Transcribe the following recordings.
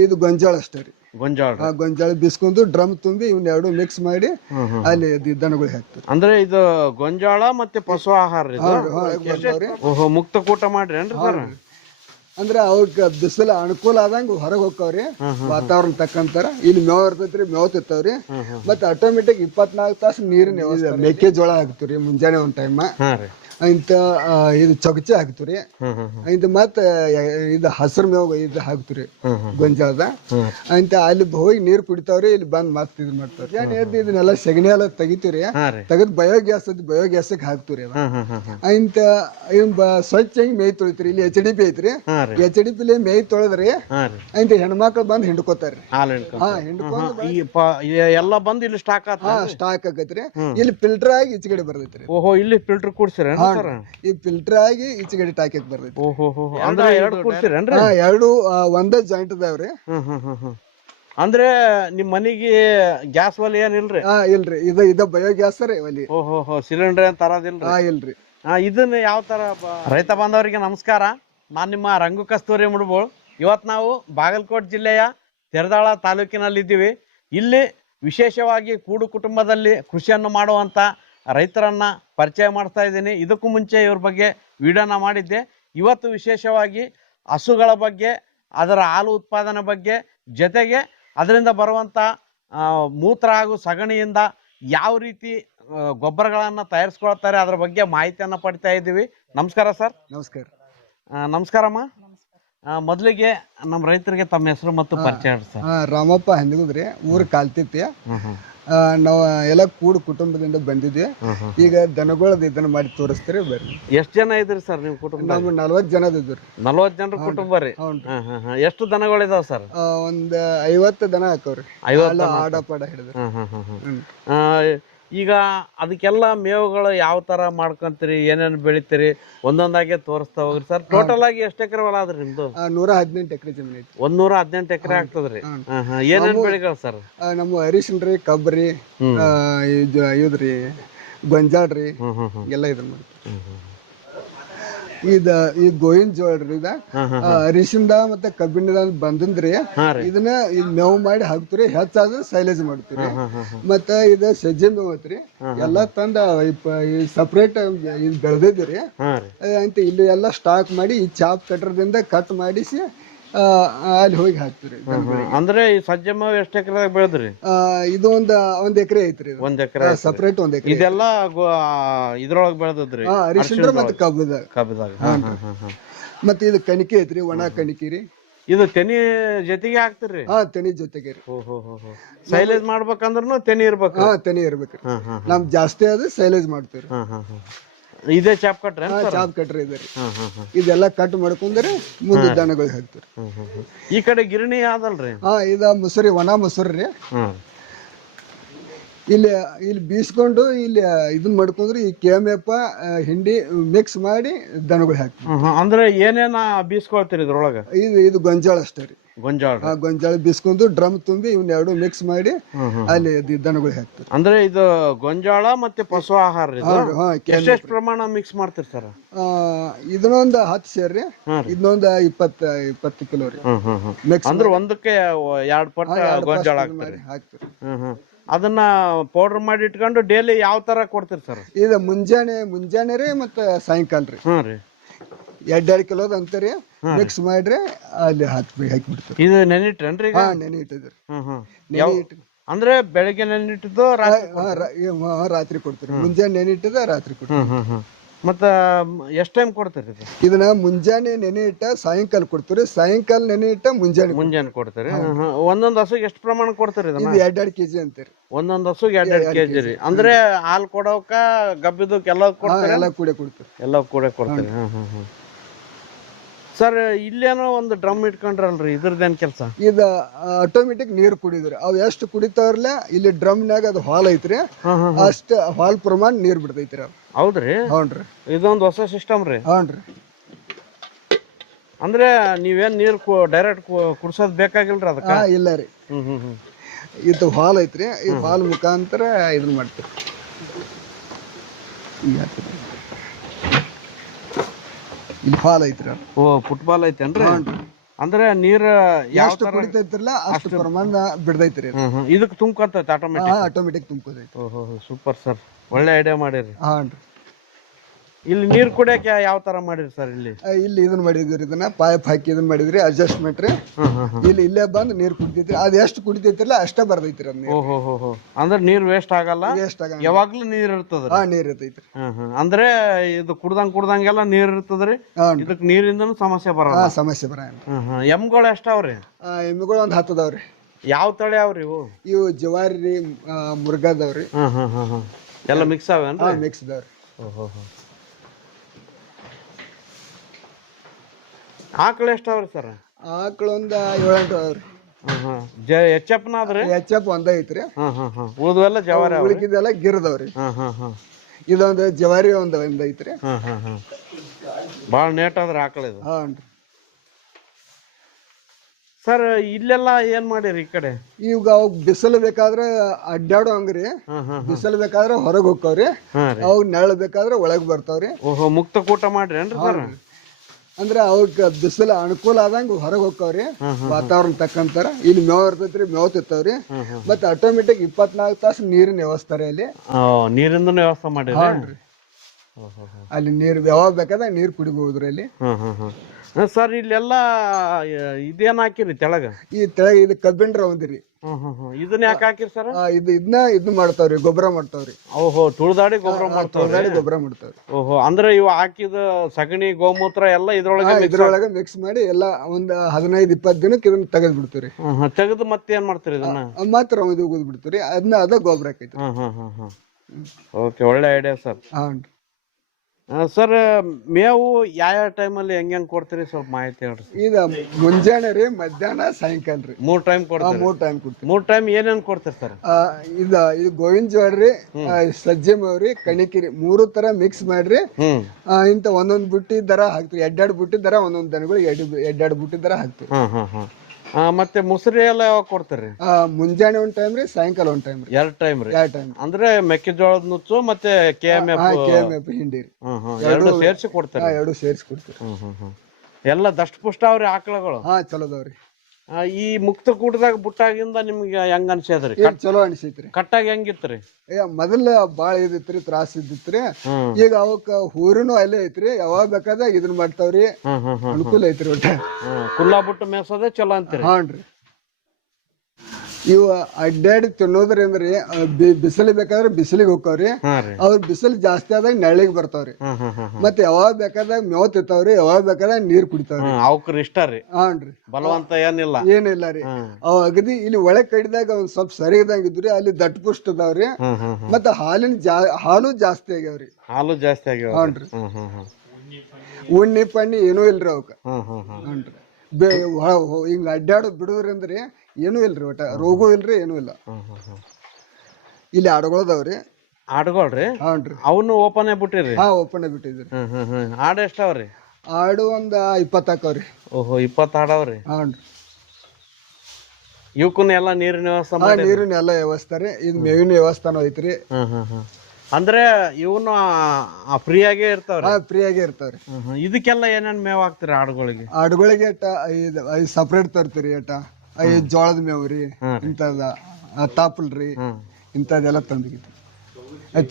ಇದು ಗೊಂಜಾಳ ಅಷ್ಟೇ ರೀ. ಗೊಂಜಾಳ ಗೊಂಜಾಳ ಬಿಸ್ಕೊಂಡು ಡ್ರಮ್ ತುಂಬಿ ಇವ್ನ ಎರಡು ಮಿಕ್ಸ್ ಮಾಡಿ ಅಲ್ಲಿ ದನಗಳಿಗೆ ಹಾಕ್ತಾರೆ. ಅಂದ್ರೆ ಇದು ಗೊಂಜಾಳ ಮತ್ತೆ ಪಶು ಆಹಾರ ಇದು. ಓಹೋ, ಮುಕ್ತ ಕೂಟ ಮಾಡ್ರಿ ಏನ್ರಿ ಸರ್? ಅಂದ್ರೆ ಅವಕ್ಕೆ ಬಿಸಿಲು ಅನುಕೂಲ ಆದಂಗ ಹೊರಗೆ ಹೋಗ್ತಾವ್ರಿ, ವಾತಾವರಣ ತಕ್ಕಂತಾರ. ಇಲ್ಲಿ ಮೇವ್ ಇರ್ತೈತ್ರಿ, ಮೇವ್ ತಿಂತಾವ್ರಿ. ಮತ್ತೆ ಆಟೋಮೆಟಿಕ್ 24 ತಾಸು ನೀರಿನ ಮೆಕ್ಕೆಜೋಳ ಹಾಕ್ತಿವ್ರಿ ಮುಂಜಾನೆ ಒಂದ್ ಟೈಮ್. ಇಂತ ಇದು ಚೊಗಚೆ ಹಾಕ್ತಿವ್ರಿ. ಇಂತ ಮತ್ತ ಇದು ಹಸಿರು ಮೇವ್ ಇದು ಹಾಕ್ತಿವ್ರಿ ಗೊಂಜಾಳದ. ಅಂತ ಅಲ್ಲಿ ಹೋಗಿ ನೀರ್ ಕುಡಿತಾವ್ರಿ, ಇಲ್ಲಿ ಬಂದ್ ಮತ್ ಇದ್ ಮಾಡ್ತಾವ್ರಿ. ಇದನ್ನೆಲ್ಲ ಸೆಗಣಿ ಎಲ್ಲ ತೆಗಿತೀವ್ರಿ, ತೆಗದ್ ಬಯೋಗ್ಯಾಸ್ ಹಾಕ್ತಿವ್ರಿ. ಇಂತ ಸ್ವಚ್ಛ ಮೇಯ್ ತೊಳಿತ್ರಿ. ಇಲ್ಲಿ HDP ಐತ್ರಿ, HDP ಮೇಯ್ ತೊಳೆದ್ರಿ ಇಂತ ಹೆಣ್ಮಕ್ಳು ಬಂದ್ ಹಿಂಡ್ಕೋತಾರ್ರಿ. ಎಲ್ಲ ಬಂದ್ ಇಲ್ಲಿ ಸ್ಟಾಕ್ ಆಕತ್ರಿ. ಇಲ್ಲಿ ಫಿಲ್ಟರ್ ಆಗಿ ಈಚೆಗಡೆ ಬರ್ತೈತ್ರಿ. ಓಹೋ, ಇಲ್ಲಿ ಫಿಲ್ಟರ್ ಕೂಡ್ಸಿರ? ಈ ಫಿಲ್ಟರ್ ಆಗಿ ಈಚೆಗಡೆ ಟಾಕಿಕ್ ಬರ್ತೈತಿ. ಎರಡು ಒಂದೇ ಜಾಯಿಂಟ್ ಅದಾವ್ರಿ. ಅಂದ್ರೆ ನಿಮ್ ಮನಿಗೆ ಗ್ಯಾಸ್ ಒಲೆ ಏನಿಲ್ರಿ? ಇಲ್ರಿ, ಇದ ಬಯೋಗ್ಯಾಸ್ ರೀ ಒಲಿ. ಓಹೋ, ಸಿಲಿಂಡರ್ ಏನ್ ತರದಿಲ್ರಿ? ಇಲ್ರಿ. ಇದನ್ನ ಯಾವ ತರ? ರೈತ ಬಾಂಧವರಿಗೆ ನಮಸ್ಕಾರ. ನಾನ್ ನಿಮ್ಮ ರಂಗು ಕಸ್ತೂರಿ ಮುಡ್ಬೋಳ್. ಇವತ್ ನಾವು ಬಾಗಲಕೋಟೆ ಜಿಲ್ಲೆಯ ತೆರದಾಳ ತಾಲೂಕಿನಲ್ಲಿದ್ದೀವಿ. ಇಲ್ಲಿ ವಿಶೇಷವಾಗಿ ಕೂಡು ಕುಟುಂಬದಲ್ಲಿ ಕೃಷಿಯನ್ನು ಮಾಡುವಂತ ರೈತರನ್ನ ಪರಿಚಯ ಮಾಡ್ತಾ ಇದ್ದೀನಿ. ಇದಕ್ಕೂ ಮುಂಚೆ ಇವ್ರ ಬಗ್ಗೆ ವಿಡಿಯೋನ ಮಾಡಿದ್ದೆ. ಇವತ್ತು ವಿಶೇಷವಾಗಿ ಹಸುಗಳ ಬಗ್ಗೆ, ಅದರ ಹಾಲು ಉತ್ಪಾದನೆ ಬಗ್ಗೆ, ಜೊತೆಗೆ ಅದರಿಂದ ಬರುವಂಥ ಮೂತ್ರ ಹಾಗೂ ಸಗಣಿಯಿಂದ ಯಾವ ರೀತಿ ಗೊಬ್ಬರಗಳನ್ನು ತಯಾರಿಸ್ಕೊಳ್ತಾರೆ ಅದರ ಬಗ್ಗೆ ಮಾಹಿತಿಯನ್ನು ಪಡಿತಾ ಇದ್ದೀವಿ. ನಮಸ್ಕಾರ ಸರ್. ನಮಸ್ಕಾರ. ನಮಸ್ಕಾರಮ್ಮ. ಮೊದಲಿಗೆ ನಮ್ಮ ರೈತರಿಗೆ ತಮ್ಮ ಹೆಸರು ಮತ್ತು ಪರಿಚಯ ಸರ್. ರಾಮಪ್ಪ ಹಂದಿಗುದ್ರಿ, ಊರು ಕಾಲ್ತಿತ್ತಿ. ನಾವು ಎಲ್ಲ ಕೂಡು ಕುಟುಂಬದಿಂದ ಬಂದಿದ್ವಿ. ಈಗ ದನಗಳದ ಇದನ್ನ ಮಾಡಿ ತೋರಿಸ್ತೀರಿ, ಬರ್ರಿ. ಎಷ್ಟು ಜನ ಇದ್ರಿ ಸರ್ ನೀವು ಕುಟುಂಬ? ನಾವು 40 ಜನ ಇದ್ರಿ. 40 ಜನರ ಕುಟುಂಬ ರೀ? ಎಷ್ಟು ದನಗಳಿದಾವ ಸರ್? ಒಂದ್ 50 ದನ ಹಾಕವ್ರಿ. 50 ಆಡಪಾಡ ಹಿಡಿದ್ರಿ. ಈಗ ಅದಕ್ಕೆಲ್ಲ ಮೇವುಗಳು ಯಾವ ತರ ಮಾಡ್ಕೊಂತೀರಿ, ಏನೇನು ಬೆಳಿತೀರಿ ಒಂದೊಂದಾಗೆ ತೋರಿಸ್ತಾ ಹೋಗ್ರಿ ಸರ್. ಟೋಟಲ್ ಆಗಿ ಎಷ್ಟು ಎಕರೆ ಹೊಲ ಆದ್ರಿ ನಿಮ್ದು? 118 ಎಕರೆ ಜಮೀನ್ ಐತಿ. 118 ಎಕರೆ ಆಗ್ತದ್ರಿ. ಏನೇನು ಬೆಳಿಗಳು ಸರ್? ನಮ್ಮ ಅರಿಶಿನ್ರಿ, ಕಬ್ಬರಿ, ಇದ್ರಿ ಗೊಂಜಾಳ್ರಿ, ಎಲ್ಲ ಇದನ್ನ ಮಾಡ್ತೀವಿ. ಈ ಗೋವಿನ ಜೋಳ ಇದ ಅರಿಶಿಂದ ಮತ್ತೆ ಕಬ್ಬಿಣದ ಬಂದಂದ್ರಿ, ಇದನ್ನ ಮೇವು ಮಾಡಿ ಹಾಕ್ತಿರಿ. ಹೆಚ್ಚಾದ್ರೆ ಸೈಲೇಜ್ ಮಾಡ್ತೀರಿ. ಮತ್ತ ಇದ ಸಜ್ಜೆ ಮೇವು ಐತ್ರಿ, ಎಲ್ಲಾ ತಂದ ಸಪ್ರೇಟ್ ಬೆಳೆದಿದ್ರಿ ಅಂತ ಇಲ್ಲಿ ಎಲ್ಲಾ ಸ್ಟಾಕ್ ಮಾಡಿ ಈ ಚಾಪ್ ಕಟ್ರದಿಂದ ಕಟ್ ಮಾಡಿಸಿ ಅಲ್ಲಿ ಹೋಗಿ ಹಾಕ್ತಿರಿ. ಅಂದ್ರೆ ಈ ಸಜ್ಜೆ ಮೇವು ಎಷ್ಟು ಎಕರೆ ಬೆಳೆದ್ರಿ? ಇದು ಒಂದ್ ಎಕರೆ ಐತ್ರಿ. 1 ಎಕರೆ ಸಪ್ರೇಟ್ 1 ಎಕರೆ. ಇದೆಲ್ಲ ಇದ್ರೊಳಗ ಬೆಳೆದ್ರಿ? ಅರಿಶಿಂದ್ರ ಮತ್ತೆ ಕಬ್ಬದಾಗ. ಮತ್ತೆ ಇದು ಕಣಿಕೆ ಐತ್ರಿ, ಒಣ ಕಣಿಕೆ ರೀ. ಇದು ತೆನಿ ಜೊತೆಗೆ ಹಾಕ್ತಿರಿ? ತೆನಿ ಜೊತೆಗೆ ರೀ. ಸೈಲೇಜ್ ಮಾಡ್ಬೇಕಂದ್ರೂ ತೆನಿ ಇರ್ಬೇಕು? ತೆನಿ ಇರ್ಬೇಕ್ರಿ. ನಮ್ ಜಾಸ್ತಿ ಆದ್ರೆ ಸೈಲೇಜ್ ಮಾಡ್ತೀವಿ. ಇದೇ ಚಾಪ್ ಕಟ್ರಿ? ಚಾಪ್ ಕಟ್ರಿ ಇದೆ. ಇದೆಲ್ಲ ಕಟ್ ಮಾಡ್ಕೊಂಡ್ರೆ ಮುಂದೆ ದನಗಳಿಗೆ ಹಾಕ್ತಿರಿ. ಈ ಕಡೆ ಗಿರಣಿ ಆದಲ್ರಿ? ಇದ ಮುಸುರಿ, ಒಣ ಮುಸುರಿ ರೀ. ಇಲ್ಲಿ ಬೀಸ್ಕೊಂಡು ಇಲ್ಲಿ ಇದನ್ನ ಮಾಡ್ಕೊಂಡ್ರಿ ಈ ಕೆಮೆಪ್ಪ ಹಿಂಡಿ ಮಿಕ್ಸ್ ಮಾಡಿ ದನಗಳು ಹಾಕ್ತಿವಿ. ಅಂದ್ರೆ ಏನೇನ ಬೀಸ್ಕೊಳ್ತೀರಿ ಇದ್ರೊಳಗ? ಇದು ಗೊಂಜಾಳ ಅಷ್ಟೇ ರೀ. ಗೊಂಜಾಳ ಬಿಸ್ಕೊಂಡು ಡ್ರಮ್ ತುಂಬಿ ಇವ್ನ ಎರಡು ಮಿಕ್ಸ್ ಮಾಡಿ ಅಲ್ಲಿ ದನಗಳು ಹಾಕ್ತಾರೆ. ಅಂದ್ರೆ ಇದು ಗೊಂಜಾಳ ಮತ್ತೆ ಪಶು ಆಹಾರ ಎಷ್ಟು ಪ್ರಮಾಣ ಮಿಕ್ಸ್ ಮಾಡ್ತೀರಿ ಸರ್? ಇದನ್ನೊಂದು 10 ಸೇರ್ ರೀ, ಇದನ್ನೊಂದು 20 ಕಿಲೋ ರೀ. ಅಂದ್ರೆ ಒಂದಕ್ಕೆ 2 ಪಟ್ಟು ಗೊಂಜಾಳ ಹಾಕ್ತೀರಿ. ಅದನ್ನ ಪೌಡರ್ ಮಾಡಿ ಇಟ್ಕೊಂಡು ಡೈಲಿ ಯಾವ ತರ ಕೊಡ್ತೀರಿ ಸರ್? ಇದು ಮುಂಜಾನೆ ರೀ ಮತ್ತೆ ಸಾಯಂಕಾಲ ರೀ. 2 ಕಿಲೋದ ಅಂತಾರಿ ಮಿಕ್ಸ್ ಮಾಡ್ರಿ ಅಲ್ಲಿ ಹಾಕಿಬಿಡ್ತೀವಿ. ಇದು ನೆನಿಟ್ರೇನ್ರಿ? ನೆನೆ ಇಟ್ಟಿದ್ರಿ. ಅಂದ್ರೆ ಬೆಳಗ್ಗೆ ನೆನಿಟ್ಟಿದ್ದು ರಾತ್ರಿ ಕೊಡ್ತೀರಿ. ಮುಂಜಾನೆ ನೆನೆ ಇಟ್ಟದ ರಾತ್ರಿ ಕೊಡ್ತೀವಿ. ಮತ್ತ ಎಷ್ಟ್ ಟೈಮ್ ಕೊಡ್ತೀರಿ ಇದನ್ನ? ಮುಂಜಾನೆ ನೆನೆ ಇಟ್ಟ ಸಾಯಂಕಾಲ ಕೊಡ್ತೀರಿ, ಸಾಯಂಕಾಲ ನೆನೆ ಇಟ್ಟ ಮುಂಜಾನೆ ಕೊಡ್ತೀರಿ. ಒಂದೊಂದ್ ಹಸುಗೆ ಎಷ್ಟು ಪ್ರಮಾಣ ಕೊಡ್ತೀರಿ? 2 ಕೆಜಿ ಅಂತೀರಿ. ಒಂದೊಂದ್ ಹಸುಗೆ 2 ಕೆಜಿ ರೀ. ಅಂದ್ರೆ ಹಾಲ್ ಕೊಡೋಕ ಗಬ್ಬಿದಕ್ ಎಲ್ಲ ಕೊಡ್ತೀರಿ? ಎಲ್ಲ ಕೂಡ ಕೊಡ್ತೀರಿ. ಸರ್ ಇಲ್ಲೇನೋ ಒಂದು ಡ್ರಮ್ ಇಟ್ಕೊಂಡ್ರಲ್ರಿ, ಇದ್ರದ್ದೇನ್ ಕೆಲಸ? ಇದು ಆಟೋಮೆಟಿಕ್ ನೀರ್ ಕುಡಿದ್ರಿ. ಅವ್ ಎಷ್ಟು ಕುಡಿತಾವ್ರಲ್ಲ, ಇಲ್ಲಿ ಡ್ರಮ್ನಾಗ ಅದು ಹಾಲ್ ಐತ್ರಿ, ಅಷ್ಟ ಹಾಲ್ ಪ್ರಮಾಣ ನೀರ್ ಬಿಡ್ತೈತ್ರಿ. ಹೌದ್ರಿ? ಹೌನ್ರಿ. ಇದೊಂದು ಹೊಸ ಸಿಸ್ಟಮ್ ರೀ. ಹೌನ್ರಿ. ಅಂದ್ರೆ ನೀವೇನ್ ನೀರ್ ಡೈರೆಕ್ಟ್ ಕುಡ್ಸೋದ್ ಬೇಕಾಗಿಲ್ರಿ ಅದಕ್ಕ? ಇಲ್ಲ ರೀ. ಇದು ಹಾಲ್ ಐತ್ರಿ, ಈ ಹಾಲ್ ಮುಖಾಂತರ ಇದನ್ನ ಮಾಡ್ತೀರಿ. ಇಲ್ಲಿ ಹಾಲ್ ಐತ್ರಿ. ಫುಟ್ಬಾಲ್ ಐತೇನ್ರಿ? ಅಂದ್ರೆ ನೀರ್ ಯಾವ ಎಷ್ಟು ಕುಡಿತೈತಿರಲ್ಲ ಅಷ್ಟು ಪ್ರಮಾಣ ಬಿಡ್ದೈತ್ರಿ ಇದಕ್ ತುಂಬ್ಕೊಂತೈತಿ ಆಟೋಮೆಟಿಕ್. ಆಟೋಮೆಟಿಕ್ ತುಂಬ್ಕೋದೈತಿ. ಓಹೋ ಸೂಪರ್ ಸರ್, ಒಳ್ಳೆ ಐಡಿಯಾ ಮಾಡಿರಿ. ಹಾನ್ರಿ. ಇಲ್ಲಿ ನೀರ್ ಕುಡಿಯಕ್ಕೆ ಯಾವ ತರ ಮಾಡಿರಿ ಸರ್? ಇಲ್ಲಿ ಇದನ್ನ ಮಾಡಿದ್ರಿ, ಇದನ್ನ ಪೈಪ್ ಹಾಕಿ ಇದನ್ನ ಮಾಡಿದ್ರಿ ಅಡ್ಜಸ್ಟ್ಮೆಂಟ್ ರೀ. ಇಲ್ಲಿ ಇಲ್ಲೇ ಬಂದು ನೀರ್ ಕುಡಿತೈತ್ರಿ. ಅದ್ ಎಷ್ಟು ಕುಡಿತೈತಿರಲ್ಲ ಅಷ್ಟ ಬರ್ತೈತ್ರಿ ಅದ್ ನೀರ್. ಓಹೋ ಅಂದ್ರೆ ನೀರ್ ವೇಸ್ಟ್ ಆಗಲ್ಲ, ವೇಸ್ಟ್ ಆಗಲ್ಲ, ಯಾವಾಗ್ಲೂ ನೀರ್ ಇರ್ತದ. ನೀರ್ ಇರ್ತೈತ್ರಿ. ಅಂದ್ರೆ ಇದು ಕುಡ್ದಂಗೆಲ್ಲ ನೀರ್ ಇರ್ತದ್ರಿ. ಇದಕ್ ನೀರಿಂದನು ಸಮಸ್ಯೆ ಬರಲ್ಲ. ಸಮಸ್ಯೆ ಬರಲ್ಲ. ಎಮ್ಗಳು ಎಷ್ಟಾವ್ರಿ? ಎಮ್ಮಿಗಳು ಒಂದ್ 10 ಅದಾವ್ರಿ. ಯಾವ ತಳಿ ಅವ್ರಿ ಇವು? ಇವು ಜವಾರಿ ರೀ, ಮುರ್ಗಾದವ್ರಿ. ಎಲ್ಲ ಮಿಕ್ಸ್ ಅವೇನ್ರಿ? ಮಿಕ್ಸ್ ಅದಾವ್ರಿ. ಆಕಳ ಎಷ್ಟಾವ್ರಿ ಸರ್? ಆಕಳ ಒಂದ್ 7-8 ಅದಾವ್ರಿ. ಎಚ್.ಎಫ್ ಒಂದ ಐತ್ರಿ. ಉಳಿದವೆಲ್ಲ ಜವಾರಿ. ಉಳಿಕಿದೆಲ್ಲ ಗಿರ್ದವ್ರಿ. ಇದೊಂದು ಜವಾರಿ ಒಂದ್ ಐತ್ರಿ. ಬಾಳ ನೇಟ್ ಆದ್ರ ಆಕಳ ಇದು. ಹಾನ್ರಿ ಸರ್, ಇಲ್ಲೆಲ್ಲ ಏನ್ ಮಾಡಿರಿ ಈ ಕಡೆ? ಈಗ ಅವಾಗ ಬಿಸಿಲು ಬೇಕಾದ್ರೆ ಅಡ್ಡಾಡೋ ಹಂಗ್ರಿ. ಬಿಸಿಲು ಬೇಕಾದ್ರೆ ಹೊರಗ್ ಹೋಗ್ತಾವ್ರಿ. ಅವಾಗ ನೆರಳು ಬೇಕಾದ್ರೆ ಒಳಗ್ ಬರ್ತಾವ್ರಿ. ಓಹೋ, ಮುಕ್ತ ಕೂಟ ಮಾಡ್ರಿ ಏನ್ರಿ ಸರ್? ಅಂದ್ರೆ ಅವಕ್ ಬಿಸಿಲು ಅನುಕೂಲ ಆದಂಗ ಹೊರಗ್ ಹೋಗ್ತಾವ್ರಿ. ವಾತಾವರಣ ತಕ್ಕಂತಾರ. ಇಲ್ಲಿ ಮೇವ್ ಇರ್ತೈತ್ರಿ, ಮೇವ್ ತಿಂತಾವ್ರಿ. ಮತ್ತೆ ಆಟೋಮೆಟಿಕ್ 24 ತಾಸು ನೀರಿನ ವ್ಯವಸ್ಥೆ ಅಲ್ಲಿ. ನೀರಿಂದ ವ್ಯವಸ್ಥೆ ಮಾಡಿರಿ. ಅಲ್ಲಿ ನೀರ್ ಯಾವಾಗ ಬೇಕಾದಾಗ ನೀರ್ ಕುಡಿಬಹುದ್ರಿ ಅಲ್ಲಿ. ಸರ್, ಇಲ್ಲೆಲ್ಲ ಇದೇನ್ ಹಾಕಿರಿ ತೆಳಗ? ಈ ತೆಳಗ ಇದು ಕಬ್ಬಿನ ರೌಂದ್ರಿ. ಇದನ್ನ ಯಾಕೆ ಹಾಕಿರಿ ಸರ್? ಇದನ್ನ ಮಾಡ್ತಾವ್ರಿ, ಗೊಬ್ಬರ ಮಾಡ್ತಾವ್ರಿ. ಓಹೋ, ತುಳಿದಾಡಿ ಗೊಬ್ಬರ ಮಾಡ್ತಾವ್ರಿ. ಗೊಬ್ಬರ ಮಾಡ್ತಾವ್ರಿ. ಓಹೋ, ಅಂದ್ರೆ ಇವು ಹಾಕಿದ ಸಗಣಿ ಗೋಮೂತ್ರ ಎಲ್ಲ ಇದ್ರೊಳಗೆ ಮಿಕ್ಸ್ ಮಾಡಿ ಎಲ್ಲ ಒಂದ್ 15-20 ದಿನಕ್ಕೆ ಇದನ್ನ ತೆಗೆದ್ ಬಿಡ್ತೀರಿ. ತೆಗೆದು ಮತ್ತೆ ಏನ್ ಮಾಡ್ತೀರಿ ಇದನ್ನ? ಮಾತ್ರ ಇದು ಉಗಿದ್ ಬಿಡ್ತೀರಿ. ಅದ ಗೊಬ್ಬರ ಹಾಕೈತಿ. ಓಕೆ, ಒಳ್ಳೆ ಐಡಿಯಾ ಸರ್. ಹಾನ್ರಿ ಸರ್, ಮೇವು ಯಾವ ಟೈಮಲ್ಲಿ ಹೆಂಗ್ ಕೊಡ್ತೀರಿ ಸ್ವಲ್ಪ ಮಾಹಿತಿ ಹೇಳ್ರಿ. ಈಗ ಮುಂಜಾನೆ ರೀ, ಮಧ್ಯಾಹ್ನ, ಸಾಯಂಕಾಲ ರೀ, 3 ಟೈಮ್ ಕೊಡ್ತೀರಿ? 3 ಟೈಮ್ ಕೊಡ್ತೀವಿ. 3 ಟೈಮ್ ಏನೇನ್ ಕೊಡ್ತೀರಿ ಸರ್? ಇದು ಗೋವಿನ ಜೋಳ ರೀ, ಸಜ್ಜೆ ಮೇವ್ರಿ, ಕಣಿಕಿರಿ 3 ತರ ಮಿಕ್ಸ್ ಮಾಡ್ರಿ. ಇಂತ ಒಂದೊಂದ್ ಬುಟ್ಟಿ ದರ ಹಾಕ್ತಿವಿ. 2 ಬುಟ್ಟಿ ದರ ಒಂದೊಂದ್ ದನಗಳು 2 ಬುಟ್ಟಿ ದರ ಹಾಕ್ತಿವಿ. ಮತ್ತೆ ಮುಸ್ರಿ ಎಲ್ಲ ಯಾವಾಗ ಕೊಡ್ತೀರಿ? ಮುಂಜಾನೆ ಒಂದ್ ಟೈಮ್ ರೀ, ಸಾಯಂಕಾಲ ಒಂದ್ ಟೈಮ್ ರೀ. 2 ಟೈಮ್ ರೀ. 2 ಟೈಮ್ ಅಂದ್ರೆ ಮೆಕ್ಕೆಜೋಳದ ನುಚ್ಚು ಮತ್ತೆ KMF ಹಿಂಡಿ ರೀ. 2 ಸೇರ್ಸಿ ಕೊಡ್ತೀರಿ? 2 ಸೇರ್ಸಿ ಕೊಡ್ತೀರಿ. ಎಲ್ಲ ದಷ್ಟಪುಷ್ಟ ಅವ್ರಿ ಆಕಳಗಳು? ಚಲೋದವ್ರಿ. ಈ ಮುಕ್ತ ಕೂಟದಾಗ ಬುಟ್ಟಾಗಿಂದ ನಿಮ್ಗೆ ಹೆಂಗ್ ಅನ್ಸದ್ರಿ? ಚಲೋ ಅನಿಸೈತ್ರಿ. ಕಟ್ಟಾಗಿ ಹೆಂಗಿತ್ರಿ? ಮೊದಲ ಬಾಳ ಇದಿತ್ರಿ, ತ್ರಾಸ ಇದ್ದಿತ್ರಿ. ಈಗ ಅವಕ್ ಹೂರಿನೂ ಅಲ್ಲೇ ಐತ್ರಿ. ಯಾವಾಗ ಬೇಕಾದಾಗ ಇದನ್ನ ಮಾಡ್ತಾವ್ರಿ. ಅನುಕೂಲ ಐತ್ರಿ. ಒಟ್ಟ ಕುಲ್ಲಾ ಬುಟ್ಟು ಮೇಸೋದೇ ಚಲೋ ಅಂತೀರಿ? ಹಾನ್ರಿ. ಇವ ಅಡ್ಡಾಡಿ ತಿನ್ನೋದ್ರಿಂದ್ರಿ ಬಿಸಿಲು ಬೇಕಾದ್ರೆ ಬಿಸಿಲಿಗೆ ಹೋಗ್ತಾವ್ರಿ. ಅವ್ರ ಬಿಸಿಲು ಜಾಸ್ತಿ ಆದಾಗ ನೆರಳಿಗೆ ಬರ್ತಾವ್ರಿ. ಮತ್ತೆ ಯಾವಾಗ ಬೇಕಾದಾಗ ಮೇವ್ ತಿಂತಾವ್ರಿ, ಯಾವಾಗ ಬೇಕಾದಾಗ ನೀರ್ ಕುಡಿತಾವ್ರಿ. ಅವ್ಕ್ರ ಇಷ್ಟ ರೀ. ಹಾನ್ರಿ, ಬಲವಂತ ಏನಿಲ್ಲ. ಏನಿಲ್ಲ ರೀ. ಅವ್ ಅಗದಿ ಇಲ್ಲಿ ಒಳಗ್ ಕಡಿದಾಗ ಒಂದ್ ಸ್ವಲ್ಪ ಸರಿಗದಂಗ ಇದ್ರಿ. ಅಲ್ಲಿ ದಟ್ಟಪುಷ್ಟ ಅದಾವ್ರಿ. ಮತ್ತ ಹಾಲು ಜಾಸ್ತಿ ಆಗ್ಯಾವ್ರಿ. ಹಾಲು ಜಾಸ್ತಿ ಆಗ್ಯಾವ. ಹಾನ್ರಿ. ಉಣ್ಣಿ ಪಣ್ಣಿ ಏನೂ ಇಲ್ರಿ ಅವಕ್ಕ. ಹಾನ್ರಿ. ಹಿಂಗ ಅಡ್ಡಾಡೋದ್ ಬಿಡುದ್ರಿಂದ್ರಿ ಏನೂ ಇಲ್ರಿ. ಒಟ್ಟ ರೋಗು ಇಲ್ರಿ, ಏನೂ ಇಲ್ಲ. ಇಲ್ಲಿ ಆಡುಗಳದಾವ್ರಿ. ಆಡುಗಳ್ರಿ? ಹಾನ್ರಿ. ಅವನು ಓಪನ್ ಬಿಟ್ಟಿರಿ? ಓಪನ್ ಬಿಟ್ಟಿದ್ರಿ. ಆಡು ಎಷ್ಟಾವ್ರಿ? ಆಡು ಒಂದ್ 20 ಹಾಕವ್ರಿ. ಓಹೋ, 20 ಆಡವ್ರಿ? ಹಾನ್ರಿ. ಇವಕ್ಕೂ ಎಲ್ಲ ನೀರಿನ ವ್ಯವಸ್ಥೆ? ನೀರಿನ ಎಲ್ಲ ವ್ಯವಸ್ಥೆ ರೀ. ಇದು ಮೇವಿನ ವ್ಯವಸ್ಥಾನು ಐತ್ರಿ. ಅಂದ್ರೆ ಇವನು ಫ್ರೀ ಆಗೇ ಇರ್ತಾವ್ರಿ? ಫ್ರೀ ಆಗೇ ಇರ್ತಾವ್ರಿ. ಇದಕ್ಕೆಲ್ಲ ಏನೇನ್ ಮೇವ್ ಹಾಕ್ತಿರಿ ಆಡುಗಳಿಗೆ? ಆಡುಗಳಿಗೆ ಸಪ್ರೇಟ್ ತರ್ತೀರಿ. ಜೋಳದ ಮೇವ್ರಿ, ಇಂಥದ ತಾಪಲ್ರಿ, ಇಂಥದೆಲ್ಲ ತಂದಿಗಿತ್ತು.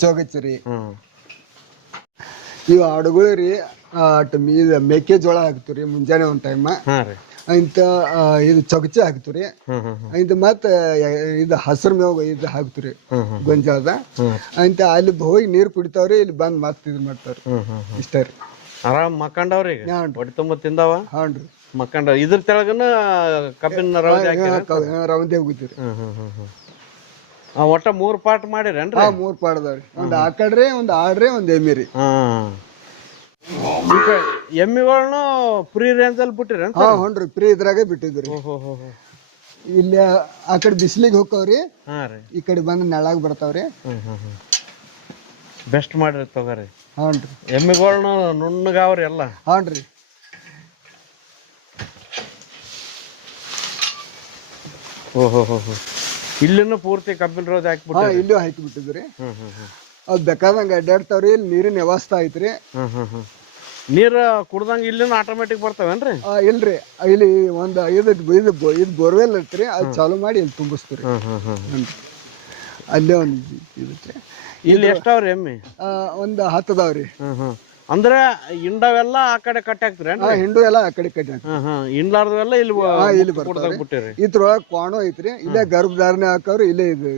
ಚೌಗಚ್ಚರಿ. ಇವು ಆಡುಗಳು ರೀ ಮೆಕ್ಕೆಜೋಳ ಹಾಕ್ತಿವ್ರಿ ಮುಂಜಾನೆ ಒಂದ್ ಟೈಮ್. ಇಂತ ಇದು ಚೊಗಚೆ ಹಾಕ್ತಿವ್ರಿ. ಇಂತ ಮತ್ತ ಇದು ಹಸಿರು ಮೇವು ಇದು ಹಾಕ್ತಿವ್ರಿ, ಗೊಂಜಾಳದ. ಇಂತ ಅಲ್ಲಿ ಹೋಗಿ ನೀರ್ ಕುಡಿತಾವ್ರಿ. ಇಲ್ಲಿ ಬಂದ್ ಮತ್ ಇದ್ ಮಾಡ್ತಾವ್ರಿ. ಇಷ್ಟ ರೀ. ಆರಾಮ್ ಮಕ್ಕಂಡವ್ರಿ? ಹೊಟ್ಟೆ ತುಂಬ ತಿಂದಾವ? ಹಾನ್ರಿ, ಮಕ್ಕಂಡ. ಇದ್ರ ತೆಳಗನ ಕಬ್ಬಿನ ರವಂದಿ ಹೋಗ್ತಿವ್ರಿ. ಒಟ್ಟ 3 ಪಾರ್ಟ್ ಮಾಡಿರೇನ್ರಿ? 3 ಪಾರ್ಟ್ ಅದಾವ್ರಿ. ಒಂದ್ ಆಕಳ್ರಿ, ಒಂದ್ ಆಡ್ರಿ, ಒಂದ್ ಎಮ್ಮಿ ರೀ. ಎಮ್ಮಿಗಳನ್ನ ಫ್ರೀ ರೇಂಜ್ ಅಲ್ಲಿ ಬಿಟ್ಟಿರಿ? ಹ್ಞೂನ್ರಿ, ಫ್ರೀ ಇದ್ರಾಗೆ ಬಿಟ್ಟಿದ್ರಿ. ಇಲ್ಲಿ ಆ ಕಡೆ ಬಿಸಿಲಿಗೆ ಹೋಗ್ತಾವ್ರಿ, ಈ ಕಡೆ ಬಂದ್ ನೆಳಾಗ ಬರ್ತಾವ್ರಿ. ಬೆಸ್ಟ್ ಮಾಡಿರಿ ತಗೋರಿ. ಹಾನ್ರಿ. ಎಮ್ಮಿಗಳನ್ನ ನುಣ್ಣಗಾವ್ರಿ ಎಲ್ಲ? ಹಾನ್ರಿ. ಇಲ್ಲಿನೂ ಪೂರ್ತಿ ಕಬ್ಬಿನ ರೋಜ್ ಹಾಕ್ಬಿಟ್ಟು? ಇಲ್ಲೂ ಹಾಕಿ ಬಿಟ್ಟಿದ್ರಿ. ಅದ್ ಬೇಕಾದಂಗ ಅಡ್ಡಾಡ್ತಾವ್ರಿ. ಇಲ್ಲಿ ನೀರಿನ ವ್ಯವಸ್ಥೆ ಐತ್ರಿ. ನೀರು ಕುಡ್ದಂಗ ಇಲ್ಲಿನ ಆಟೋಮೆಟಿಕ್ ಬರ್ತಾವೇನ್ರಿ? ಇಲ್ರಿ, ಇಲ್ಲಿ ಒಂದು ಇದು ಬೋರ್ವೆಲ್ ಇರ್ತೀರಿ, ಅದು ಚಾಲು ಮಾಡಿ ಇಲ್ಲಿ ತುಂಬಿಸ್ತೀರಿ. ಅಲ್ಲೇ ಒಂದು ಇದೈತ್ರಿ. ಇಲ್ಲಿ ಎಷ್ಟಾವ್ರಿ ಎಮ್ಮಿ? ಒಂದು 10 ಅದಾವ್ರಿ. ಅಂದ್ರೆ ಹಿಂಡವೆಲ್ಲ ಆ ಕಡೆ ಕಟ್ಟಿ ಹಾಕ್ತಿರಿ? ಹಿಂಡು ಎಲ್ಲ ಆ ಕಡೆ ಕಟ್ಟಿ ಹಿಂಡ್ಲಾರ್ದವೆಲ್ಲ ಇಲ್ಲಿ ಇಲ್ಲಿ ಬರ್ತಾವ್ರಿ. ಇದ್ರೊಳಗ ಕ್ವಾಣೋ ಐತ್ರಿ, ಇಲ್ಲೇ ಗರ್ಭಧಾರಣೆ ಹಾಕವ್ರಿ, ಇಲ್ಲೇ ಇದು.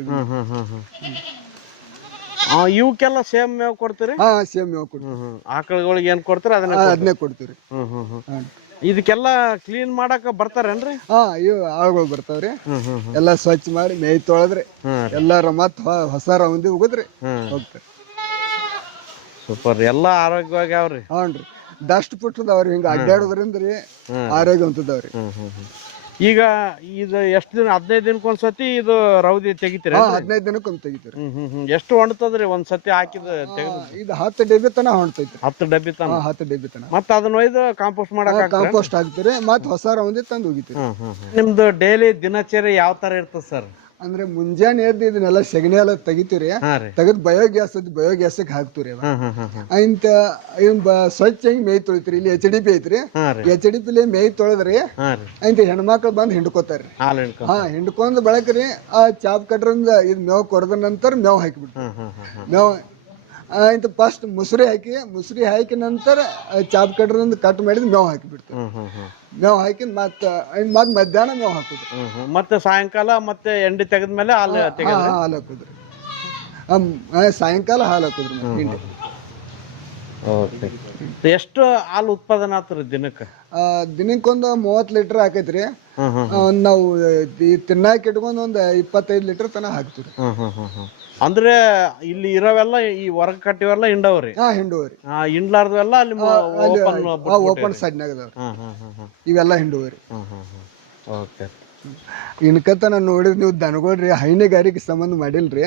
ಇವಕ್ಕೆಲ್ಲ ಸೇಮ್ ಮೇವ್ ಕೊಡ್ತೀರಿ? ಸೇಮ್ ಮೇವ್ ಕೊಡ್ತೀವಿ. ಆಕಳುಗಳಿಗೆ ಏನ್ ಕೊಡ್ತೀರಿ ಅದನ್ನೇ ಕೊಡ್ತೀವಿ. ಇದಕ್ಕೆಲ್ಲ ಕ್ಲೀನ್ ಮಾಡಾಕ ಬರ್ತಾರೇನ್ರಿ? ಇವು ಆಳುಗಳು ಬರ್ತಾವ್ರಿ, ಎಲ್ಲಾ ಸ್ವಚ್ಛ ಮಾಡಿ ಮೇಯ್ ತೊಳೆದ್ರಿ, ಎಲ್ಲಾರ ಮತ್ ಹೊಸ ರೌಂದಿ ಹೋಗುದ್ರಿ, ಹೋಗ್ತಾರ. ಸೂಪರ್, ಎಲ್ಲಾ ಆರೋಗ್ಯವಾಗಿ ಅವ್ರಿ. ಹ್ಞೂನ್ರಿ, ಡಸ್ಟ್ ಪುಟ್ಟದವ್ರಿ, ಹಿಂಗ ಅಡ್ಡಾಡೋದ್ರಿಂದ್ರಿ ಆರೋಗ್ಯವಂತದವ್ರಿ. ಈಗ ಇದು ಎಷ್ಟು ದಿನ? 15 ದಿನಕ್ಕೊಂದ್ಸತಿ ಇದು ರೌದಿ ತೆಗಿತೀರಿ? 15 ದಿನಕ್ಕೊಮ್ಮೆ ತೆಗಿತೀರಿ. ಎಷ್ಟು ಹೊಣ್ತದ್ರಿ ಒಂದ್ಸತಿ ಹಾಕಿದ? ಇದು 10 ಡಬ್ಬಿ ತನ ಹೊಣ್ತೈತ್ರಿ. 10 ಡಬ್ಬಿ ತನ? 10 ಡಬ್ಬಿ ತನ. ಮತ್ತ ಅದನ್ನ ಒಯ್ದು ಕಾಂಪೋಸ್ಟ್ ಮಾಡಕ್ ಕಾಂಪೋಸ್ಟ್ ಹಾಕ್ತಿರಿ, ಮತ್ ಹೊಸ ರೌಂದಿ ತಂದು ಹೋಗಿತೀರಿ. ನಿಮ್ದು ಡೈಲಿ ದಿನಚರಿ ಯಾವ ತರ ಇರ್ತದ ಸರ್? ಅಂದ್ರೆ ಮುಂಜಾನೆ ಎದ್ದು ಇದನ್ನೆಲ್ಲ ಸೆಗಣಿ ಎಲ್ಲ ತೆಗಿತೀವ್ರಿ, ತೆಗೆದ್ ಬಯೋಗ್ಯಾಸ್ ಹಾಕ್ತಿವ್ರಿ. ಇಂತ ಸ್ವಚ್ಛ ಹಿಂಗ್ ಮೇಯ್ ತೊಳಿತೀರಿ. ಇಲ್ಲಿ HDP ಐತ್ರಿ, HDP ಮೇಯ್ ತೊಳೆದ್ರಿ ಇಂತ ಹೆಣ್ಮಕ್ಳು ಬಂದ್ ಹಿಂಡ್ಕೋತಾರ್ರಿ. ಹಿಂಡ್ಕೊಂಡ್ ಬೆಳಕ್ರಿ ಆ ಚಾಪ್ ಕಟ್ರಿಂದ ಇದ್ ಮೇವ್ ಕೊರ್ದ ನಂತರ ಮೇವ್ ಹಾಕಿಬಿಡ್ರಿ. ಮೇವ್ ಇಂತ ಫಸ್ಟ್ ಮುಸ್ರಿ ಹಾಕಿ ನಂತರ ಚಾಪ್ ಕಟ್ರಿಂದ ಕಟ್ ಮಾಡಿದ್ ಮೇವ್ ಹಾಕಿಬಿಡ್ತೀವಿ. ಮೇವ್ ಹಾಕಿ ಮತ್ ಮಧ್ಯಾಹ್ನ ಮೇವ್ ಹಾಕುದ್ರಿ. ಮತ್ತೆ ಸಾಯಂಕಾಲ ಮತ್ತೆ ಎಂಡಿ ತೆಗೆದ್ಮೇಲೆ ಹಾಲು ಹಾಕುದ್ರಿ. ಸಾಯಂಕಾಲ ಹಾಲು ಹಾಕುದ್ರಿ. ಎಷ್ಟು ಹಾಲು ಉತ್ಪಾದನೆ ಆಗ್ತದ್ರಿ ದಿನಕ್ಕೆ? ದಿನಕ್ಕೊಂದು 30 ಲೀಟರ್ ಹಾಕೈತ್ರಿ. ನಾವು ತಿನ್ನಾಕ ಇಟ್ಕೊಂಡ್ ಒಂದ್ 25 ಲೀಟರ್ ತನ ಹಾಕ್ತಿವ್ರಿ. ಅಂದ್ರೆ ಇಲ್ಲಿ ಇರೋವೆಲ್ಲ ಈ ಹೊರಗ್ ಕಟ್ಟಿವೆಲ್ಲ ಹಿಂಡವ್ರಿ? ಹಿಂಡುವರಿ. ಹಿಂಡ್ಲಾರ್ದವೆಲ್ಲ ಅಲ್ಲಿ ಓಪನ್ ಸೈಡ್ನಾಗ ಅದಾವ್ರಿ. ಇವೆಲ್ಲ ಹಿಂಡುವರಿ. ಇನ್ಕತನ ನೋಡಿದ್ರಿ ನೀವು, ದನಗಳ್ರಿ ಹೈನುಗಾರಿಕೆ ಸಂಬಂಧ ಮಾಡಿಲ್ರಿ.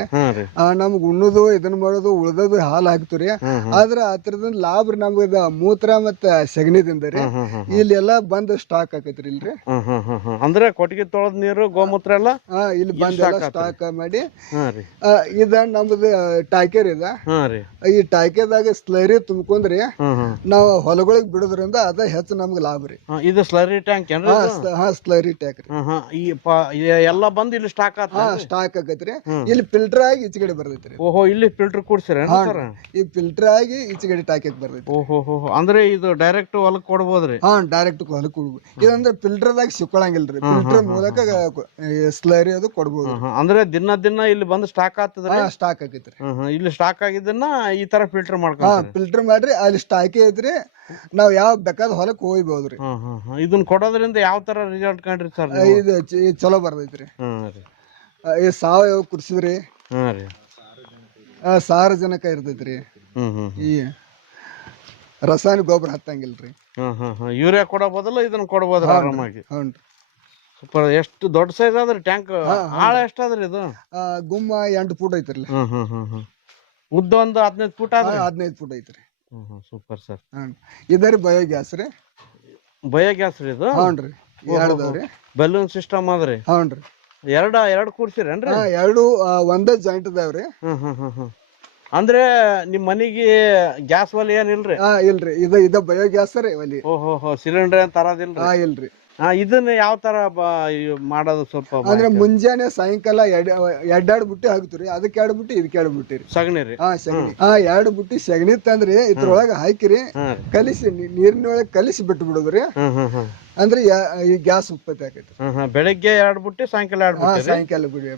ನಮ್ಗ್ ಉಣ್ಣುದು ಇದನ್ ಮಾಡೋದು ಉಳ್ದದು ಹಾಲು ಹಾಕ್ತಿವ್ರಿ. ಆದ್ರ ಅದ್ರದಿಂದ ಲಾಭ ನಮ್ಗ ಮೂತ್ರ ಮತ್ತ ಸೆಗಣಿದಿಂದ ರೀ. ಇಲ್ಲಿ ಎಲ್ಲಾ ಬಂದ್ ಸ್ಟಾಕ್ ಆಕೈತ್ರಿ ಇಲ್ರಿ. ಅಂದ್ರೆ ಕೊಟ್ಟಿಗೆ ತೊಳೆದ ನೀರು ಗೋಮೂತ್ರ ಎಲ್ಲ ಇಲ್ಲಿ ಬಂದ್ ಸ್ಟಾಕ್ ಮಾಡಿ ಇದ ನಮ್ದು ಟಾಕೇರ್ ಇದ. ಈ ಟಾಕೇದಾಗ ಸ್ಲರಿ ತುಂಬ್ಕೊಂಡ್ರಿ ನಾವ್ ಹೊಲಗಳಿಗೆ ಬಿಡೋದ್ರಿಂದ ಅದ ಹೆಚ್ಚು ನಮ್ಗ ಲಾಭ ರೀ. ಇದು ಸ್ಲರಿ ಟ್ಯಾಂಕ್? ಸ್ಲರಿ ಟ್ಯಾಂಕ್ ರೀ. ಎಲ್ಲ ಬಂದು ಇಲ್ಲಿ ಸ್ಟಾಕ್ ಆಕೈತ್ರಿ. ಇಲ್ಲಿ ಫಿಲ್ಟರ್ ಆಗಿ ಈಚೆಗಡೆ ಬರ್ತೈತ್ರಿ. ಓಹೋ, ಇಲ್ಲಿ ಫಿಲ್ಟರ್ ಕೂಡ್ಸಿರ? ಈ ಫಿಲ್ಟರ್ ಆಗಿ ಈಚೆಗಡೆ ಟಾಕಿ ಬರ್ತೈತಿ. ಓಹೋ, ಅಂದ್ರೆ ಇದು ಡೈರೆಕ್ಟ್ ಹೊಲಕ್ ಕೊಡ್ಬೋದ್ರಿ? ಡೈರೆಕ್ಟ್ ಹೊಲಕ್ ಕೊಡ್ಬೋದು. ಇದಂದ್ರೆ ಫಿಲ್ಟರ್ ದಾಗ ಸಿಕ್ಕೊಳಂಗಿಲ್ರಿ, ಫಿಲ್ಟರ್ ಮೂಲಕ ಸ್ಲರಿ ಅದು ಕೊಡ್ಬೋದು. ಅಂದ್ರೆ ದಿನ ಇಲ್ಲಿ ಬಂದು ಸ್ಟಾಕ್ ಆಗ್ತದ್ರಿ? ಸ್ಟಾಕ್ ಆಗೈತ್ರಿ. ಇಲ್ಲಿ ಸ್ಟಾಕ್ ಆಗಿದ್ದನ್ನ ಈ ತರ ಫಿಲ್ಟರ್ ಮಾಡ್ಕೊಂಡು ಫಿಲ್ಟರ್ ಮಾಡ್ರಿ, ಅಲ್ಲಿ ಸ್ಟಾಕ್ ಐತ್ರಿ. ನಾವ್ ಯಾವ ಬೇಕಾದ ಹೊಲಕ್ ಹೋಗ್ಬೋದ್ರಿ. ಇದನ್ನ ಕೊಡೋದ್ರಿಂದ ಯಾವ ತರ ರಿಸಲ್ಟ್ ಕಂಡ್ರಿ ಸರ್? ಇದು ಚಲೋ ಬರ್ತೈತ್ರಿ. ಸಾವಯವ ಕೃಷಿದ್ರಿ, ಸಾರಜನಕ ಇರ್ತೈತ್ರಿ. ಈ ರಾಸಾಯನಿಕ ಗೊಬ್ಬರ ಹತ್ತಂಗಿಲ್ರಿ. ಯೂರಿಯಾ ಕೊಡೋ ಬದಲು ಇದನ್ನ ಕೊಡ್ಬೋದ್ರಿ ಆರಾಮಾಗಿ. ಸೂಪರ್. ಎಷ್ಟು ದೊಡ್ಡ ಸೈಜ್ ಅದ್ರಿ ಟ್ಯಾಂಕ್? ಆಳ ಎಷ್ಟಾದ್ರಿ ಇದು? ಗುಮ್ಮ 8 ಫೂಟ್ ಐತ್ರಿ. ಉದ್ದ ಒಂದು 15 ಫೂಟ್ ಆದ್ರಿ? 15 ಫೂಟ್ ಐತ್ರಿ. Super sir. ಇದರಿ ಬಯೋಗ್ಯಾಸ್ ರೀ. ಬಯೋಗ್ಯಾಸ್ ರೀ ಇದು? ಹ್ಞೂನ್ರಿ, ಎರಡದವ್ರಿ. ಬಲೂನ್ ಸಿಸ್ಟಮ್ ಅದ್ರಿ? ಹ್ಞೂನ್ರಿ. ಎರಡು ಕೂಡ್ಸಿರೇನ್ರಿ? ಎರಡು ಒಂದೇ ಜಾಯಿಂಟ್ ಅದಾವ್ರಿ. ಅಂದ್ರೆ ನಿಮ್ ಮನಿಗೆ ಗ್ಯಾಸ್ ಒಲಿ ಏನಿಲ್ರಿ? ಇಲ್ರಿ, ಇದ ಬಯೋಗ್ಯಾಸ್ ರೀ ಒಲಿ. ಓಹೋ, ಸಿಲಿಂಡರ್ ಏನ್ ತರದಿಲ್ರಿ? ಇಲ್ರಿ. ಇದನ್ನ ಯಾವ ತರ ಮಾಡೋದು ಸ್ವಲ್ಪ? ಅಂದ್ರೆ ಮುಂಜಾನೆ ಸಾಯಂಕಾಲ ಎರಡ್ ಬುಟ್ಟಿ ಹಾಕ್ತಿವ್ರಿ. ಅದಕ್ಕೆ 2 ಬುಟ್ಟಿ, ಇದಕ್ಕೆ 2 ಬುಟ್ಟಿ ರೀ. ಸಗಣಿ ರೀ? ಸಗಣಿ. 2 ಬುಟ್ಟಿ ಸಗಣಿ ತಂದ್ರಿ ಇದ್ರೊಳಗ ಹಾಕಿರಿ, ಕಲಿಸಿ ನೀರಿನೊಳಗೆ ಕಲಿಸಿ ಬಿಟ್ಟು ಬಿಡುದ್ರಿ. ಅಂದ್ರೆ ಈ ಗ್ಯಾಸ್ ಉತ್ಪತ್ತಿ ಆಕೈತಿ. ಬೆಳಿಗ್ಗೆ 2 ಬುಟ್ಟಿ, ಸಾಯಂಕಾಲ 2 ಬುಟ್ಟಿ? ಸಾಯಂಕಾಲ ಬಿಡಿ.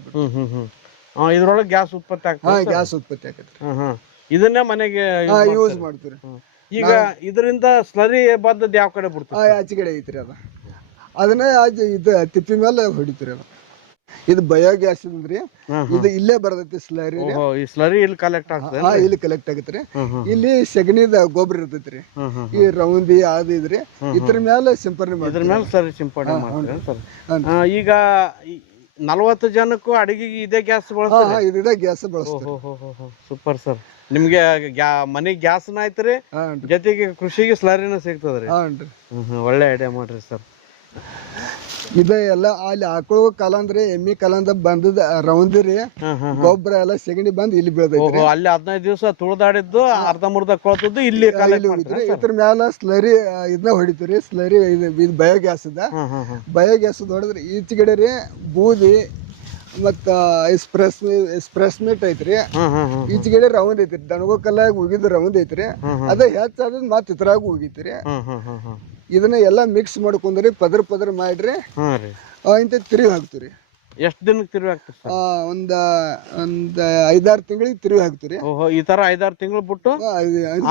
ಇದ್ರೊಳಗೆ ಗ್ಯಾಸ್ ಉತ್ಪತ್ತಿ ಆಗ್ತದೆ? ಗ್ಯಾಸ್ ಉತ್ಪತ್ತಿ ಆಕೈತಿ. ಇದನ್ನೇ ಮನೆಗೆ ಯೂಸ್ ಮಾಡ್ತೀರಿ. ಈಗ ಇದರಿಂದ ಸ್ಲರಿ ಬದ್ದದ್ ಯಾವ ಕಡೆ ಬಿಡ್ತೀರಿ? ಆಚೆ ಕಡೆ ಐತ್ರಿ. ಅದನ್ನ ಇದು ತಿಪ್ಪಿ ಮೇಲೆ ಹೊಡಿತೀರಿ. ಅದು ಇದು ಬಯೋಗ್ಯಾಸ್ ಅಂದ್ರಿ. ಇದು ಇಲ್ಲೇ ಬರ್ತೈತಿ ಸ್ಲರಿ. ಸ್ಲರಿ ಇಲ್ಲಿ ಕಲೆಕ್ಟ್ ಆಗ್ತದೆ? ಇಲ್ಲಿ ಕಲೆಕ್ಟ್ ಆಗತ್ರಿ. ಇಲ್ಲಿ ಸಗಣಿದ ಗೊಬ್ಬರ ಇರ್ತೈತ್ರಿ. ಈ ರೌಂದಿ ಅದು ಇದ್ರಿ, ಇದ್ರ ಮೇಲೆ ಸಿಂಪರಣೆ ಮಾಡಿ, ಇದ್ರ ಮೇಲೆ ಸ್ಲರಿ ಸಿಂಪರಣೆ ಮಾಡ್ತೀರಿ ಸರ್. ಈಗ 40 ಜನಕ್ಕೂ ಅಡಿಗೆಗೆ ಇದೇ ಗ್ಯಾಸ್ ಬಳಸ್ತಾರೆ? ಇದೇ ಗ್ಯಾಸ್ ಬಳಸ್ತಾರೆ. Super sir. ನಿಮ್ಗೆ ಮನೆಗೆ ಗ್ಯಾಸ್ನ ಆಯ್ತ್ರಿ, ಜೊತೆಗೆ ಕೃಷಿಗೆ ಸ್ಲರಿನ ಸಿಗ್ತದ್ರಿ. ಒಳ್ಳೆ ಐಡಿಯಾ ಮಾಡ್ರಿ ಸರ್. ಇದ ಎಲ್ಲ ಅಲ್ಲಿ ಆಕಳು ಕಲಂದ್ರಿ ಎಮ್ಮಿ ಕಲಂದ ಬಂದದ ರೌಂದಿರಿ ಗೊಬ್ಬರ ಎಲ್ಲ ಸೆಗಣಿ ಬಂದ್ ಇಲ್ಲಿ ಬೀಳ್ದೈತ್ರಿ. ಓಹೋ ಅಲ್ಲಿ 15 ದಿವಸ ತುಳಿದಾಡಿದ್ದು ಅರ್ಧ ಮುರ್ಧ ಕೊಳ್ತದ್ದು ಇಲ್ಲಿ ಇಲ್ಲಿ ಹೋಗಿದ್ರಿ. ಇದ್ರ ಮ್ಯಾಲ ಸ್ಲರಿ ಇದನ್ನ ಹೊಡಿತೀರಿ. ಸ್ಲರಿ ಇದು ಬಯೋಗ್ಯಾಸ್ ಅದ. ಬಯೋಗ್ಯಾಸ್ ಹೊಡೆದ್ರಿ ಈಚೆಗಡೆ ರೀ ಬೂದಿ ಮತ್ತ ಎಕ್ಸ್ಪ್ರೆಸ್ ಐತ್ರಿ. ಈಚೆಗಡೆ ರೌಂಡ್ ಐತ್ರಿ. ದನಗೋಕಲ್ಲಾಗ ಹೋಗಿದ್ದು ರೌಂಡ್ ಐತ್ರಿ. ಅದ ಹೆಚ್ಚಾದ ಮತ್ ಇದ್ರಾಗ ಹೋಗಿತ್ರಿ. ಇದನ್ನ ಎಲ್ಲಾ ಮಿಕ್ಸ್ ಮಾಡ್ಕೊಂಡ್ರಿ ಪದ್ರ ಮಾಡ್ರಿ ಇಂತ ತಿರುಗಿ ಹಾಕ್ತಿರಿ. ಎಷ್ಟ್ ದಿನಕ್ಕೆ ತಿರುಗಿ ಹಾಕ್ತಿರಿ? ಒಂದ್ 5-6 ತಿಂಗಳಿಗೆ ತಿರುಗಿ ಹಾಕ್ತಿರಿ. ಓಹೋ ಈ ತರ 5-6 ತಿಂಗಳು ಬಿಟ್ಟು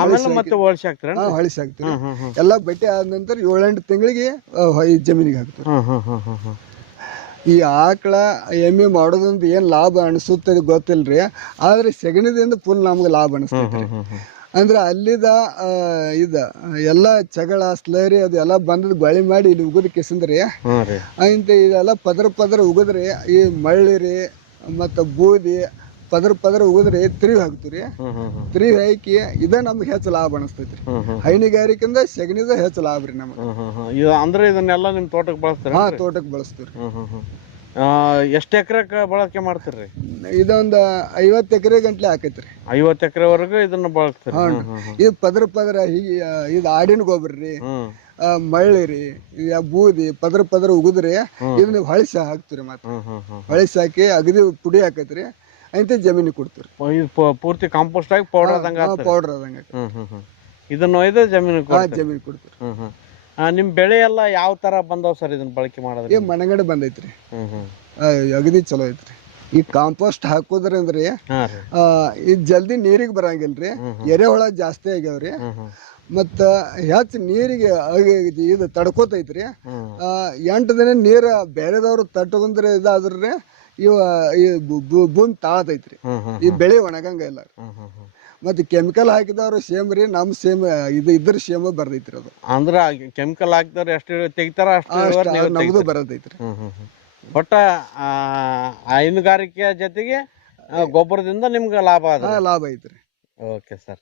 ಆಮೇಲೆ ಮತ್ತೆ ಹೊಳ್ಸಿ ಹಾಕ್ತಿರಿ? ಹೊಳಿಸಿ ಹಾಕ್ತಿರಿ. ಎಲ್ಲಾ ಬಟ್ಟೆ ಆದ ನಂತರ 7-8 ತಿಂಗಳಿಗೆ ಜಮೀನಿಗೆ ಹಾಕ್ತಿರಿ. ಈ ಆಕಳ ಎಮ್ಮೆ ಮಾಡೋದ್ರಿಂದ ಏನ್ ಲಾಭ ಅನಿಸುತ್ತದೆ ಗೊತ್ತಿಲ್ರಿ. ಆದ್ರೆ ಸೆಗಣಿದಿಂದ ಫುಲ್ ನಮ್ಗೆ ಲಾಭ ಅನಿಸ್ತೈತ್ರಿ. ಅಂದ್ರೆ ಅಲ್ಲಿದ ಇದ ಎಲ್ಲಾ ಜಗಳ ಸ್ಲರಿ ಅದು ಎಲ್ಲಾ ಬಂದದ್ ಗೊಳಿ ಮಾಡಿ ಇಲ್ಲಿ ಉಗದ್ ಕಿಸಂದ್ರಿ ಇಂತ ಇದೆಲ್ಲ ಪದ್ರ ಉಗದ್ರಿ ಈ ಮಳ್ಳಿರಿ ಮತ್ತ ಬೂದಿ ಪದ್ರ ಉಗದ್ರಿ ತಿರುಗಿ ಹಾಕ್ತಿರಿ. ತಿರುಗಿ ಹಾಕಿ ಇದ ನಮ್ಗೆ ಹೆಚ್ಚು ಲಾಭ ಅನಿಸ್ತೈತ್ರಿ. ಹೈನುಗಾರಿಕೆಯಿಂದ ಸೆಗಣಿದ ಹೆಚ್ಚು ಲಾಭ ರೀ ನಮ್ಗೆ. ಅಂದ್ರೆ ಇದನ್ನೆಲ್ಲ ನಿಮ್ ತೋಟಕ್ಕೆ ಬಳಸ್ತೀರಿ? ತೋಟಕ್ಕೆ ಬಳಸ್ತೀರಿ. ಎಷ್ಟ್ ಎಕರೆಕ್ ಬಳಕೆ ಮಾಡ್ತೀರಿ? ಇದೊಂದ್ 50 ಎಕರೆ ಗಂಟ್ಲೆ ಹಾಕೈತ್ರಿ. 50 ಎಕರೆವರೆಗೂ ಇದನ್ನ ಬಳಸ್ತೀರಿ? ಇದು ಪದ್ರ ಹೀಗೆ ಇದು ಆಡಿನ ಗೊಬ್ಬರ ರೀ, ಮಳ್ಳಿರಿ, ಬೂದಿ ಪದ್ರ ಉಗುದ್ರಿ ಇದನ್ನ ಹೊಳಿಸಿ ಹಾಕ್ತಿರಿ. ಮತ್ತೆ ಹೊಳಿಸಿ ಹಾಕಿ ಅಗದಿ ಪುಡಿ ಹಾಕೈತ್ರಿ. ಅಂತ ಜಮೀನಿಗೆ ಕೊಡ್ತೀರಿ. ಪೂರ್ತಿ ಕಾಂಪೋಸ್ಟ್ ಆಗಿ ಪೌಡರ್ ಆದಂಗ ಇದನ್ನ ಒಯ್ದು ಜಮೀನಿಗೆ ಕೊಡ್ತೀರಿ. ನಿಮ್ ಬೆಳೆ ಎಲ್ಲ ಯಾವ ತರ ಬಂದವ್ ಸರ್ ಇದನ್ನ ಬಳಕೆ ಮಾಡೋದು? ಮನೆಗಡೆ ಬಂದೈತ್ರಿ. ಅಗದಿ ಚಲೋ ಐತ್ರಿ. ಈ ಕಾಂಪೋಸ್ಟ್ ಹಾಕೋದ್ರಂದ್ರಿ ಇದು ಜಲ್ದಿ ನೀರಿಗೆ ಬರಂಗಿಲ್ರಿ. ಎರೆಹುಳ ಜಾಸ್ತಿ ಆಗ್ಯಾವ್ರಿ. ಮತ್ತ ಹೆಚ್ಚು ನೀರಿಗೆ ಇದು ತಡ್ಕೋತೈತ್ರಿ. 8 ದಿನ ನೀರ ಬೇರೆದವ್ರು ತಟ್ಕೊಂಡ್ರೆ ಇದಾದ್ರಿ ಭೂಮಿ ತಾಳತೈತ್ರಿ. ಈ ಬೆಳೆ ಒಣಗಂಗ ಇಲ್ಲ. ಮತ್ತೆ ಕೆಮಿಕಲ್ ಹಾಕಿದವ್ರು ಸೇಮ್ ರೀ. ನಮ್ ಸೇಮ್ ಇದ್ರ ಸೇಮ್ ಬರ್ತೈತ್ರಿ. ಅದು ಅಂದ್ರ ಕೆಮಿಕಲ್ ಹಾಕಿದವ್ರು ಎಷ್ಟು ತೆಗಿತಾರ ಅಷ್ಟು ನಮ್ದು ಬರತೈತ್ರಿ. ಒಟ್ಟ ಹೈನುಗಾರಿಕೆ ಜೊತೆಗೆ ಗೊಬ್ಬರದಿಂದ ನಿಮ್ಗೆ ಲಾಭ ಐತ್ರಿ. Okay sir.